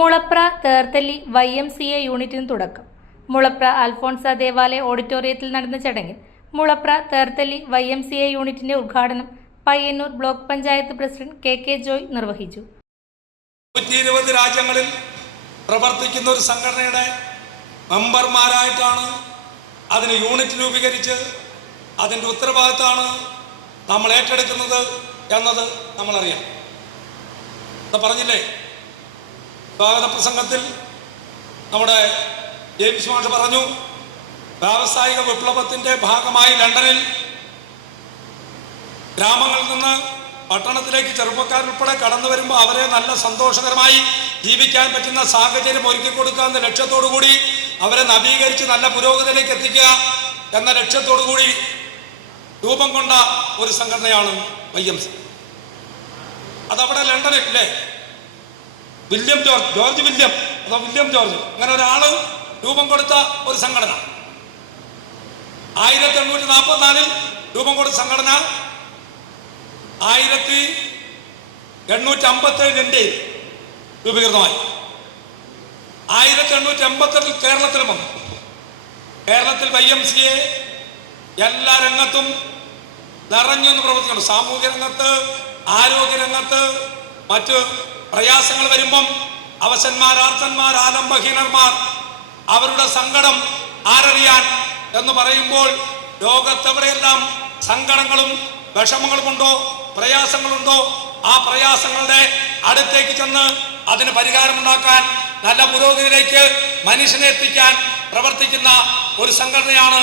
Mulapra Therthally YMCA യൂണിറ്റിന് തുടക്കം. മുളപ്ര അൽഫോൺസ ദേവാലയ ഓഡിറ്റോറിയത്തിൽ നടന്ന ചടങ്ങിൽ മുളപ്ര തേർത്തല്ലി YMCA യൂണിറ്റിന്റെ ഉദ്ഘാടനം Payyanur block panchayat president KK Joy നിർവഹിച്ചു. 120 രാജ്യങ്ങളിൽ പ്രവർത്തിക്കുന്ന ഒരു സംഘടനയുടെ മെമ്പർമാരായിട്ടാണ് അതിന് യൂണിറ്റ് രൂപീകരിച്ച് അതിൻ്റെ ഉത്തരവാദിത്തമാണ് നമ്മൾ ഏറ്റെടുക്കുന്നത് എന്നത് നമ്മളറിയാം. പറഞ്ഞില്ലേ, സ്വാഗത പ്രസംഗത്തിൽ നമ്മുടെ ജെയിംസ് മാഷ് പറഞ്ഞു, വ്യാവസായിക വിപ്ലവത്തിൻ്റെ ഭാഗമായി ലണ്ടനിൽ ഗ്രാമങ്ങളിൽ നിന്ന് പട്ടണത്തിലേക്ക് ചെറുപ്പക്കാരുൾപ്പെടെ കടന്നു വരുമ്പോൾ അവരെ നല്ല സന്തോഷകരമായി ജീവിക്കാൻ പറ്റുന്ന സാഹചര്യം ഒരുക്കി കൊടുക്കുക എന്ന ലക്ഷ്യത്തോടു കൂടി അവരെ നവീകരിച്ച് നല്ല പുരോഗതിയിലേക്ക് എത്തിക്കുക എന്ന ലക്ഷ്യത്തോടു കൂടി രൂപം കൊണ്ട ഒരു സംഘടനയാണ് YMCA. അതവിടെ ലണ്ടനിൽ അല്ലേ, വില്യം ജോർജ് അങ്ങനെ ഒരാള് രൂപം കൊടുത്ത ഒരു സംഘടന. 1844 രൂപം കൊടുത്ത സംഘടന 1857 രൂപീകൃതമായി. 1888 കേരളത്തിൽ വന്നു. കേരളത്തിൽ YMCA എല്ലാ രംഗത്തും നിറഞ്ഞൊന്ന് പ്രവർത്തിക്കുന്നു. സാമൂഹ്യ രംഗത്ത്, ആരോഗ്യ രംഗത്ത്, മറ്റ് പ്രയാസങ്ങൾ വരുമ്പം അവശന്മാർ, ആർത്തന്മാർ, ആലംബഹീനന്മാർ അവരുടെ സങ്കടം ആരറിയാൻ എന്ന് പറയുമ്പോൾ ലോകത്തെവിടെയെല്ലാം സങ്കടങ്ങളും വിഷമങ്ങളുമുണ്ടോ, പ്രയാസങ്ങളുണ്ടോ, ആ പ്രയാസങ്ങളുടെ അടുത്തേക്ക് ചെന്ന് അതിന് പരിഹാരമുണ്ടാക്കാൻ, നല്ല പുരോഗതിയിലേക്ക് മനുഷ്യനെ എത്തിക്കാൻ പ്രവർത്തിക്കുന്ന ഒരു സംഘടനയാണ്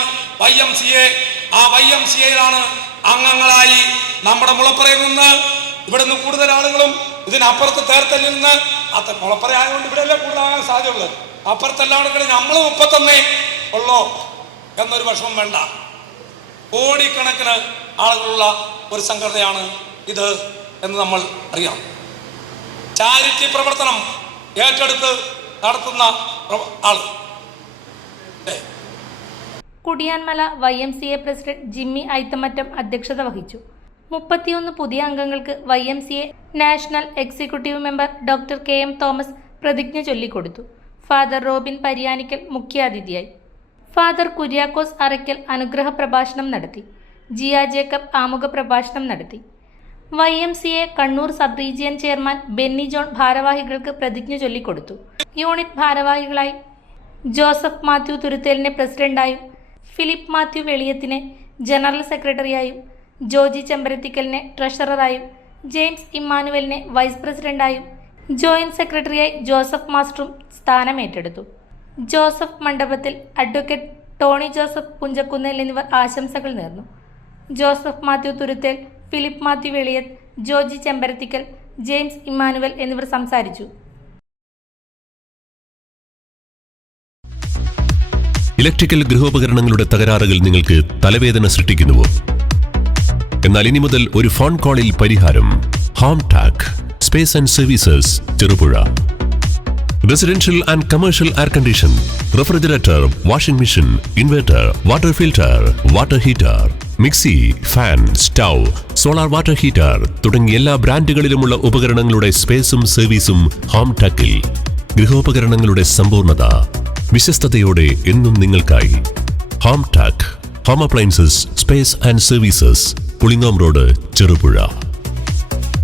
YMCA. ആ YMCAയിലാണ് അംഗങ്ങളായി നമ്മുടെ മുളപ്പുറയിൽ നിന്ന് ഇവിടുന്ന് കൂടുതൽ ആളുകളും ഇതിനപ്പുറത്ത് തേർത്തല്ലിൽ നിന്ന് മുളപ്പുറ ആയതുകൊണ്ട് ഇവിടെയല്ലേ കൂടുതലാകാൻ സാധ്യതയുള്ളത്. അപ്പുറത്തെല്ലാം നമ്മൾ 31 ഉള്ളോ എന്നൊരു വിഷമം വേണ്ട. കോടിക്കണക്കിന് ആളുകളുള്ള ഒരു സംഘടനയാണ് ഇത് എന്ന് നമ്മൾ അറിയാം. ചാരിറ്റി പ്രവർത്തനം ഏറ്റെടുത്ത് നടത്തുന്ന ആൾ. Kudiyanmala YMCA president Jimmy Aithamattam അധ്യക്ഷത വഹിച്ചു. 31 പുതിയ അംഗങ്ങൾക്ക് YMCA national executive member doctor KM Thomas പ്രതിജ്ഞ ചൊല്ലിക്കൊടുത്തു. ഫാദർ റോബിൻ പരിയാനിക്കൽ മുഖ്യാതിഥിയായി. ഫാദർ കുര്യാക്കോസ് അറയ്ക്കൽ അനുഗ്രഹ പ്രഭാഷണം നടത്തി. ജിയ ജേക്കബ് ആമുഖ പ്രഭാഷണം നടത്തി. YMCA Kannur sub region chairman Benny John ഭാരവാഹികൾക്ക് പ്രതിജ്ഞ ചൊല്ലിക്കൊടുത്തു. യൂണിറ്റ് ഭാരവാഹികളായി ജോസഫ് മാത്യു തുരുത്തേലിനെ പ്രസിഡന്റായും, ഫിലിപ്പ് മാത്യു വെളിയത്തിനെ ജനറൽ സെക്രട്ടറിയായും, ജോജി ചെമ്പരത്തിക്കലിനെ ട്രഷററായും, ജെയിംസ് ഇമ്മാനുവലിനെ വൈസ് പ്രസിഡന്റായും, ജോയിന്റ് സെക്രട്ടറിയായി ജോസഫ് മാസ്റ്ററും സ്ഥാനമേറ്റെടുത്തു. ജോസഫ് മണ്ഡപത്തിൽ, അഡ്വക്കേറ്റ് ടോണി ജോസഫ് പുഞ്ചക്കുന്നേൽ എന്നിവർ ആശംസകൾ നേർന്നു. ജോസഫ് മാത്യു തുരുത്തേൽ, ഫിലിപ്പ് മാത്യു വെളിയത്ത്, ജോജി ചെമ്പരത്തിക്കൽ, ജെയിംസ് ഇമ്മാനുവൽ എന്നിവർ സംസാരിച്ചു. ഇലക്ട്രിക്കൽ ഗൃഹോപകരണങ്ങളുടെ തകരാറുകൾ നിങ്ങൾക്ക് തലവേദന സൃഷ്ടിക്കുന്നുവോ? എന്നാൽ ഇനി മുതൽ ഒരു ഫോൺ കോളിൽ പരിഹാരം. Home Tak space and services, Cherupuzha. Residential and commercial air condition, refrigerator, washing machine, inverter, water filter, water heater, mixie, fan, stove, solar water heater തുടങ്ങിയ എല്ലാ ബ്രാൻഡുകളിലുമുള്ള ഉപകരണങ്ങളുടെ സ്പേസും സർവീസും ഹോം ടാക്കിൽ. ഗൃഹോപകരണങ്ങളുടെ സമ്പൂർണ്ണത വിശ്വസ്തയോടെ എന്നും നിങ്ങൾക്കായി. Home Tak home appliances, space and services, Pulingome road, Cherupuzha.